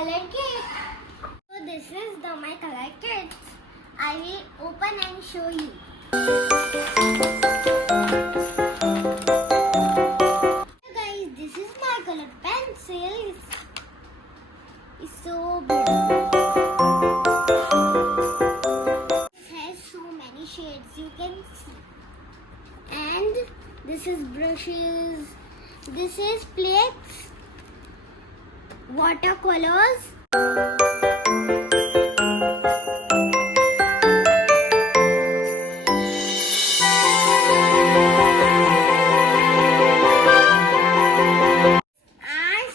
color kit. So this is my color kit. I will open and show you. So guys, this is my color pencil. It's so beautiful. It has so many shades you can see. And this is brushes. This is plates. Watercolors.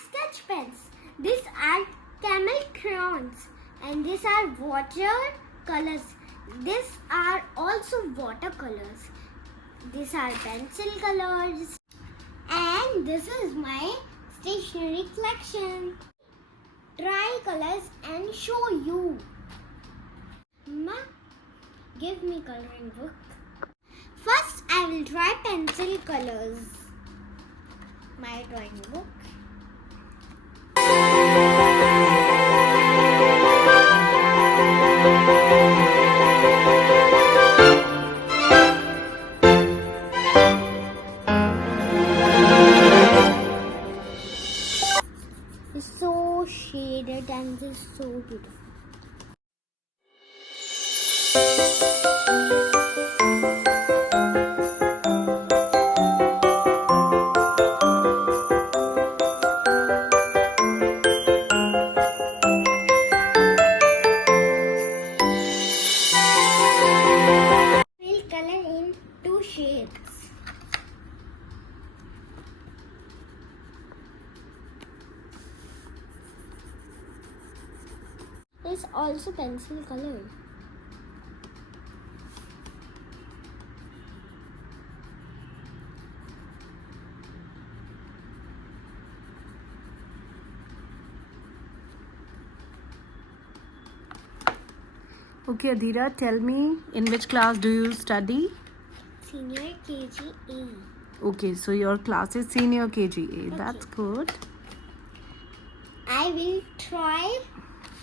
Sketch pens. These are camel crayons, and these are watercolors. These are also watercolors. These are pencil colors, and this is my stationery collection. Try colors and show you. Ma, give me coloring book. First, I will try pencil colors. My drawing book. It's so shaded and it's so beautiful. We'll color in 2 shades. It's also pencil color. Okay, Adhira, tell me, in which class do you study? Senior KGA. Okay, so your class is senior KGA. That's good. I will try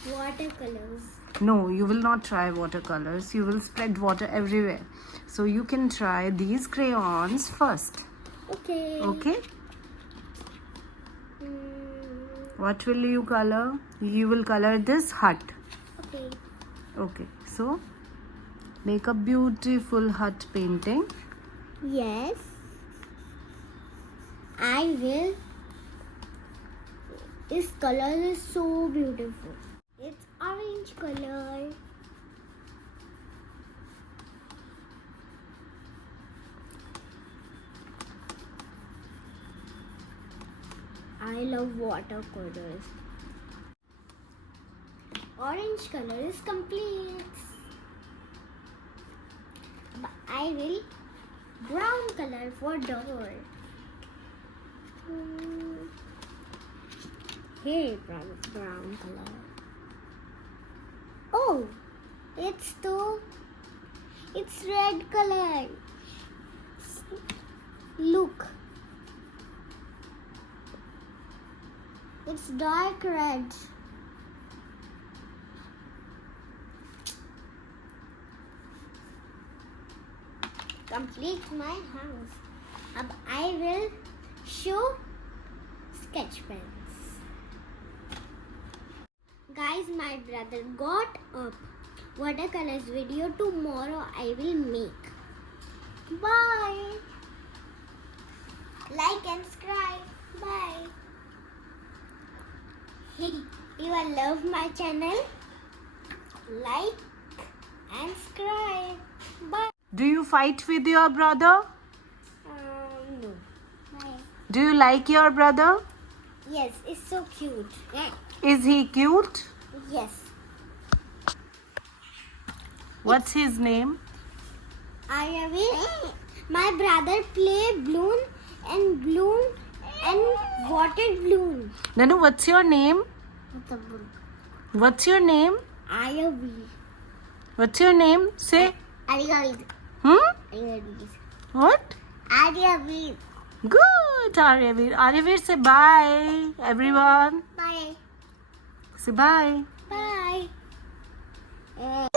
watercolors. No, you will not try watercolors. You will spread water everywhere. So you can try these crayons first. Okay. Okay? What will you color? You will color this hut. Okay. Okay, so make a beautiful hut painting. Yes. I will. This color is so beautiful. It's orange color. I love watercolors. Orange color is complete. But I will brown color for door. Here, brown color. Oh, it's red color. Look, it's dark red. Complete my house. Now I will show sketch pens. Guys, my brother got up. Watercolors video tomorrow I will make. Bye. Like and subscribe. Bye. You will love my channel. Like and subscribe. Bye. Do you fight with your brother? No. Bye. Do you like your brother? Yes, it's so cute. Is he cute? Yes. What's his name? My brother play balloon and water balloon. Nanu, what's your name? What's your name? Ayavi. What's your name? Say. Ayavi. What? Ayavi. Good, Aryavir. Aryavir, say bye, everyone. Bye. Say bye. Bye.